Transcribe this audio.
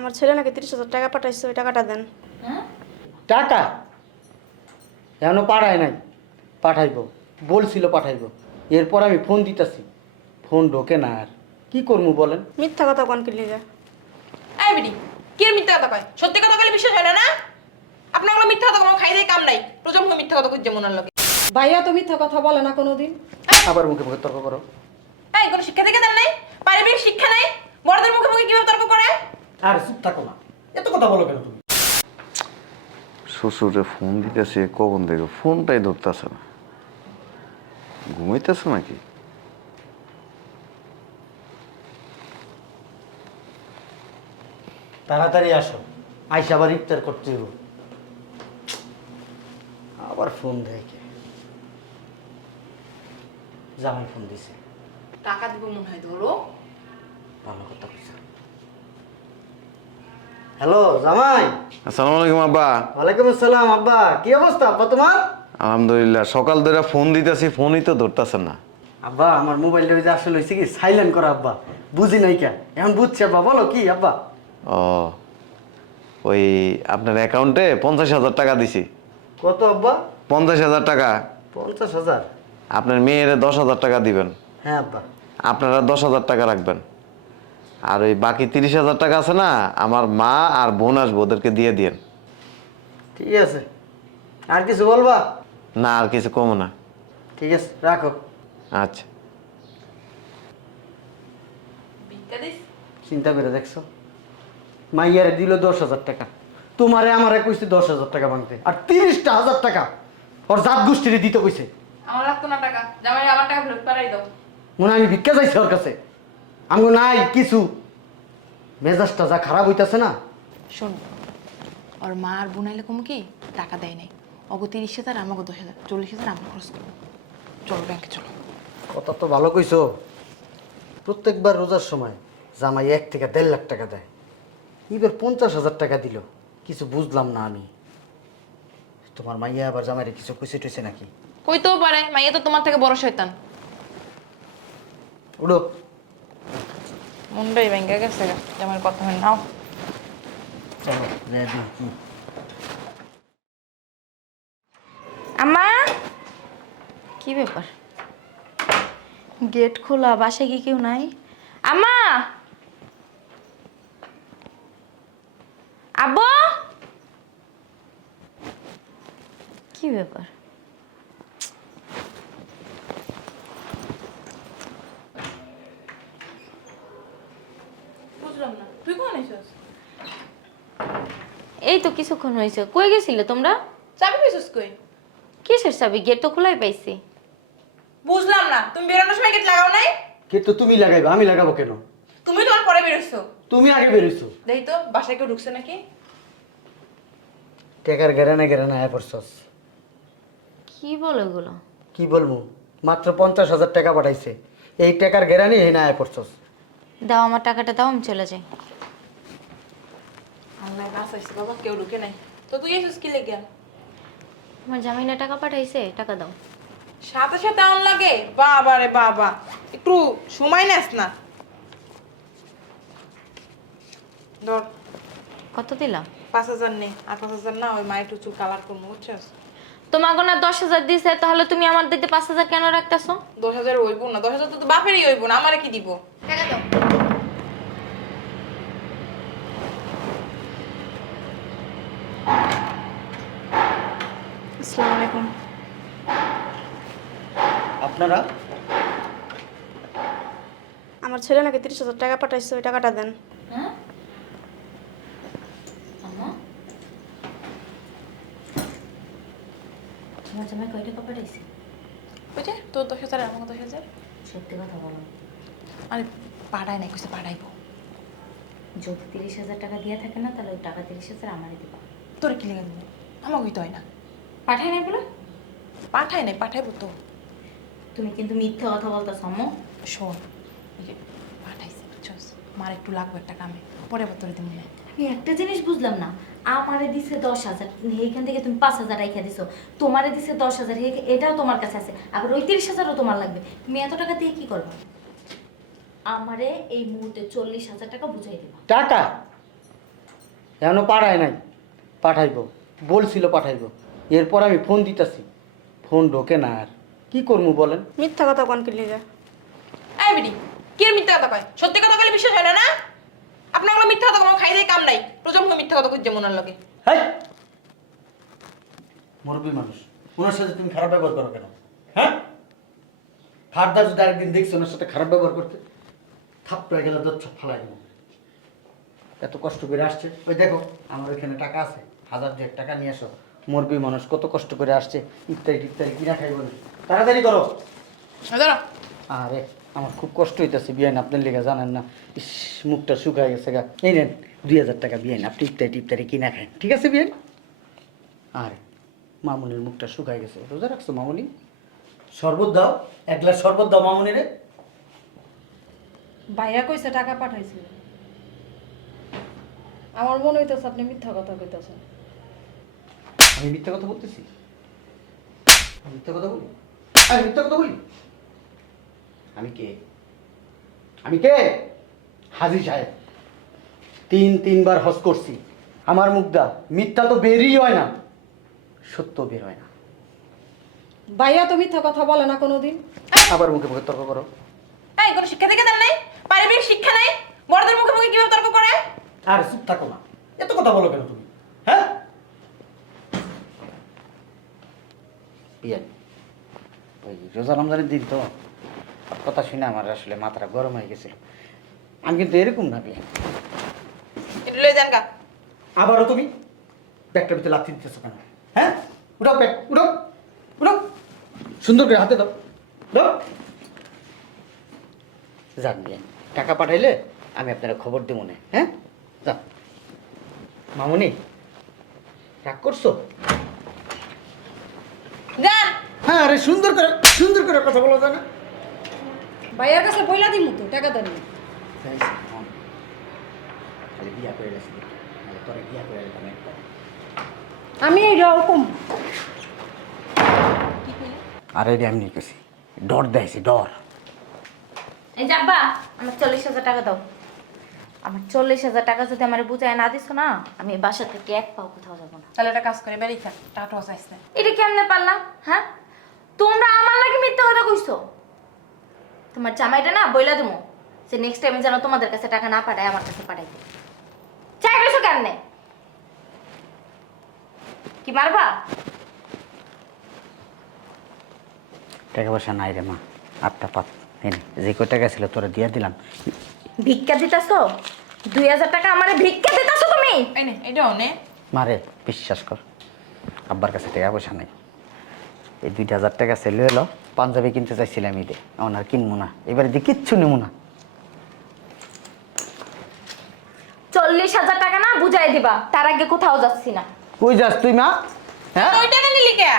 আমার ছেলে নাকি তিরিশ হাজার টাকা পাঠাইছে ওই টাকাটা দেন। হ্যাঁ? টাকা? এখনও পাঠায় নাই। পাঠাইবো। বলছিল পাঠাইবো। এরপর আমি ফোন দিতেছি। ফোন ঢোকে না আর। কি করব বলেন? মিথ্যা কথা কোন কি লিগে? এই বিডি কি মিথ্যা কথা কয়? সত্যি কথা বলে বিশ্বাস হয় না না? আপনার মিথ্যা কথা কোনো খাই দিয়ে কাম নাই। প্রজন্ম মিথ্যা কথা কইছে মনের লগে। ভাইয়া তো মিথ্যা কথা বলে না কোনোদিন। আবার মুখে মুখে তর্ক করো। এই কোনো শিক্ষা থেকে দেন নাই? পারিবারিক শিক্ষা নাই? বড়দের মুখে মুখে কীভাবে তর্ক করে? আর চুপ থাকো না। এত কথা বলো কেন তুমি? শ্বশুরে ফোন দিতেছে কখন দেখো? ফোনটাই ধরতেছে না। ঘুমাইতেছে নাকি? তাড়াতাড়ি আসো। আইসা আবার ইফতার করতে হইব। আবার ফোন দেয় কে? জামাই ফোন দিছে। টাকা দিব মনে হয় ধরো। ভালো কথা কইছে। হ্যালো জামাই। আসসালামু আলাইকুম আব্বা। ওয়ালাইকুম আসসালাম আব্বা। কি অবস্থা আব্বা তোমার? আলহামদুলিল্লাহ সকাল ধরে ফোন দিতেছি ফোনই তো ধরতেছে না। আব্বা আমার মোবাইলটা ওই যে আসলে হয়েছে কি সাইলেন্ট করা আব্বা। বুঝি নাই কে এখন বুঝছি আব্বা। বলো কি আব্বা? ও ওই আপনার অ্যাকাউন্টে পঞ্চাশ হাজার টাকা দিছি। কত আব্বা? পঞ্চাশ হাজার টাকা। পঞ্চাশ হাজার? আপনার মেয়ের দশ হাজার টাকা দিবেন। হ্যাঁ আব্বা। আপনারা দশ হাজার টাকা রাখবেন। আর ওই বাকি তিরিশ হাজার টাকা আছে না আমার মা আর বোন আসব ওদেরকে দিয়ে দিয়েন। ঠিক আছে। আর কিছু বলবা? না আর কিছু কমো না। ঠিক আছে রাখো। আচ্ছা। চিন্তা করে দেখছ? মাইয়ারে দিল দশ হাজার টাকা। তোমারে আমারে কইছে দশ হাজার টাকা ভাঙতে। আর তিরিশটা হাজার টাকা ওর জাত গোষ্ঠীরে দিতে কইছে। আমার লাগতো না টাকা। জামাই আমার টাকা ফেরত পাঠাই দাও। মনে হয় আমি ভিক্ষা চাইছি ওর কাছে। আমি নাই কিছু। মেজাজটা যা খারাপ হইতাছে না। শোন ওর মা আর বোনাইলে কম কি? টাকা দেয় নাই। অগো তিরিশ হাজার আমাকে দশ হাজার। চল্লিশ হাজার আমরা খরচ করব। চলো ব্যাংকে চলো। কথা তো ভালো কইছো। প্রত্যেকবার রোজার সময় জামাই এক থেকে দেড় লাখ টাকা দেয়। এবার পঞ্চাশ হাজার টাকা দিল। কিছু বুঝলাম না আমি। তোমার মাইয়া আবার জামাইরে কিছু কইছে টইছে নাকি? কইতেও পারে মাইয়া তো তোমার থেকে বড় শয়তান। উড়ো মুন্ডাই ব্যাংকে গেছে জামাইয়ের কথা নাও। আম্মা! কি ব্যাপার? গেট খোলা বাসায় কি কেউ নাই? আম্মা! আব্বু! কি ব্যাপার? বুঝলাম না। তুই কোন আইছস এই তো কিছুক্ষণ হয়েছে। কই গেছিলে তোমরা? চাবি পেয়েছিস কই? কিসের চাবি? গেট তো খোলাই পাইছি। বুঝলাম না। তুমি বেরোনোর সময় গেট লাগাও নাই? কিন্তু তুমি লাগাইবে। আমি লাগাবো কেন? তুমি তোমার পরে বেরোছো তুমি আগে বেরোইছো। দেখি তো বাসায় কেউ ঢুকছে নাকি? টেকার গেরানে গেরানে আয় পড়ছস। কি বলো এগুলো কি বলব? মাত্র পঞ্চাশ হাজার টাকা পাঠাইছে। এই টাকার গেরানি এই না আয় পড়ছস। দাও আমার টাকাটা দাও আমি চলে যাই। আল্লাহ বাঁচাইছে বাবা কেউ ঢুকে নাই। তো তুই এসেছিস কি লেগে আমার জামাইনা টাকা পাঠাইছে টাকা দাও। সাথে সাথে আউন লাগে? বাবা রে বাবা একটু সময় নেস না। ধর। কত পাঁচ হাজার নে আর পাঁচ হাজার না ওই একটু চুল কালার করব বুঝছিস? তোমাকে না দশ হাজার দিছে তাহলে তুমি আমার দিতে পাঁচ হাজার কেন রাখতেছো? দশ হাজার হইব না দশ হাজার তো বাপেরই হইব না আমারে কি দিব টাকা দাও আসসালামু আলাইকুম। আপনারা? আমার ছেলে নাকি তিরিশ হাজার টাকা পাঠাইছে ওই টাকাটা দেন। হ্যাঁ? ওই যে তোর দশ হাজার আমাকে দশ হাজার। সত্যি কথা বলো। আরে পাঠায় নাই কিছু যদি তিরিশ হাজার টাকা দিয়ে থাকে না তাহলে ওই টাকা তিরিশ হাজার আমারই দিবা। তোর কি লেগে দেবো? আমাকে হইতে হয় না। পাঠাই নাই বলে? পাঠায় নাই পাঠাইবো তো। তুমি কিন্তু মিথ্যে কথা বলতেছো আম্মু। শোন এই যে পাঠাইছে বুঝছস? মার একটু লাগবে একটা কামে পরে আবার তোর দিন আমি একটা জিনিস বুঝলাম না আমারে দিছে দশ হাজার এইখান থেকে তুমি পাঁচ হাজার রাইখা দিছো তোমারে দিছে দশ হাজার এটাও তোমার কাছে আছে আবার ওই তিরিশ হাজারও তোমার লাগবে। তুমি এত টাকা দিয়ে কি করবে? আমারে এই মুহূর্তে চল্লিশ হাজার টাকা বুঝাই দেবা। টাকা? এখনও পাঠায় নাই পাঠাইবো বলছিল পাঠাইবো। এরপর আমি ফোন দিতেছি। ফোন ঢোকে না আর। কি করব বলেন? মিথ্যা কথা কোন কিনলি যা এই বিডি কি এর মিথ্যা কথা কয়? সত্যি কথা বলে বিশ্বাস হয় না না? আপনার কোনো মিথ্যা কথা কোনো খাই দিয়ে কাম নাই। প্রজন্ম মিথ্যা কথা কইছে মনের লগে। হ্যাঁ মুরব্বী মানুষ ওনার সাথে তুমি খারাপ ব্যবহার করো কেন? হ্যাঁ? ফারদা যদি আরেকদিন দেখছ ওনার সাথে খারাপ ব্যবহার করতে থাপ্পড়ে গেলে দচ্ছ ফালাই দেবো। এত কষ্ট করে আসছে। ওই দেখো আমার ওইখানে টাকা আছে হাজার দুয়েক টাকা নিয়ে আসো। মুরব্বী মানুষ কত কষ্ট করে আসছে ইত্যাদি ইত্যাদি কিনা খাইব না। তাড়াতাড়ি করো। আরে আমার খুব কষ্ট হইতেছে বিয়ান আপনার লেগে জানেন না। ইস মুখটা শুকায় গেছে গা। এই নেন দুই হাজার টাকা বিয়ান আপনি ইত্যাদি ইত্যাদি কিনা খান। ঠিক আছে বিয়ান আরে মামুনির মুখটা শুকায় গেছে। রোজা রাখছো মামুনি? শরবত দাও এক গ্লাস শরবত দাও মামুনি রে ভাইয়া কইছে টাকা পাঠাইছিল। আমার মনে হইতেছে আপনি মিথ্যা কথা কইতেছেন। আমি মিথ্যা কথা বলতেছি? আমি মিথ্যা কথা বলি? আমি মিথ্যা কথা বলি? আমি কে? আমি কে? হাজি সাহেব। তিন তিনবার হজ করছি। আমার মুখদা মিথ্যা তো বেরই হয় না। সত্য বের হয় না। ভাইয়া তো মিথ্যা কথা বলে না কোনোদিন। আবার মুখে মুখে তর্ক করো। এই কোনো শিক্ষা থেকে দেন নাই? পারিবারিক শিক্ষা নাই? বড়দের মুখে মুখে কীভাবে তর্ক করে? আর চুপ থাকো না। এত কথা বলো কেন তুমি হ্যাঁ বিয়ান ওই রোজা রমজানের দিন তো কথা শুনে আমার আসলে মাথাটা গরম হয়ে গেছে। আমি কিন্তু এরকম না বিয়ান এটা লয়ে যান গা। আবারও তুমি? ব্যাগটার ভিতরে লাথি দিতেছো কেন? হ্যাঁ? উঠাও ব্যাগ উঠাও উঠাও সুন্দর করে হাতে দাও দাও। যান বিয়ান টাকা পাঠাইলে আমি আপনারা খবর দেবো না হ্যাঁ? যান মামুনি রাগ করছ? আরে সুন্দর করে সুন্দর করে কথা বলা যায় না। ভাইয়ার কাছে বইলা দিমু তো টাকা দেন। বিয়া করে গেছি তোরে বিয়া করে গেলাম একবার। আমি এইরকম আর এটা আমি গেছি ডর দেয়ছি ডর। এই যাব্বা আমার চল্লিশ হাজার টাকা দাও। আমার চল্লিশ হাজার টাকা যদি আমার বুঝায় না দিছো না আমি বাসা থেকে এক পাও কোথাও যাব না। তাহলে একটা কাজ করে বেরিয়ে থাক টাকা চাইছে এটা কেমনে পারলাম হ্যাঁ? তোমরা আমার লাগে মিথ্যা কথা কইছো। তোমার জামাইটা না বইলা দেবো যে নেক্সট টাইম যেন তোমাদের কাছে টাকা না পাঠায় আমার কাছে পাঠাইতে চাই পেছো কেমনে? কি মারবা? টাকা পয়সা নাই রে মা আটটা পাত। এনে যে কয় টাকা ছিল তোরা দিয়া দিলাম। ভিক্ষা দিতাছো? দুই হাজার টাকা আমারে ভিক্ষা দিতাছো তুমি? এই নে এটাও নে। মারে বিশ্বাস কর আব্বার কাছে টাকা পয়সা নাই। এই দুইটা হাজার টাকা সেল এলো। পাঞ্জাবি কিনতে চাইছিলাম ঈদে। আমার আর কিনবো না। এবারে দিয়ে কিচ্ছু নেব না। চল্লিশ হাজার টাকা না বুঝাই দিবা। তার আগে কোথাও যাচ্ছি না। কই যাস তুই মা? হ্যাঁ? ওই টাকা নিলি কে?